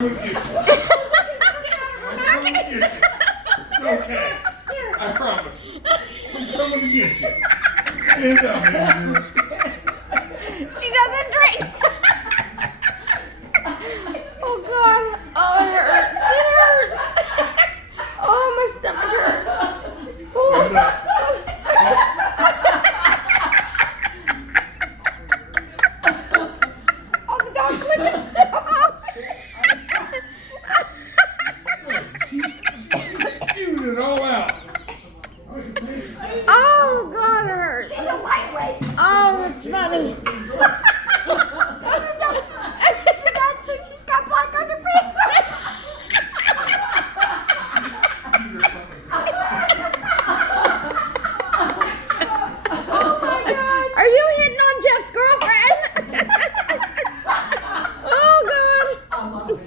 I'm gonna get you. I'm coming to get you. It's okay. I promise. I'm coming to get you. Stand up, man.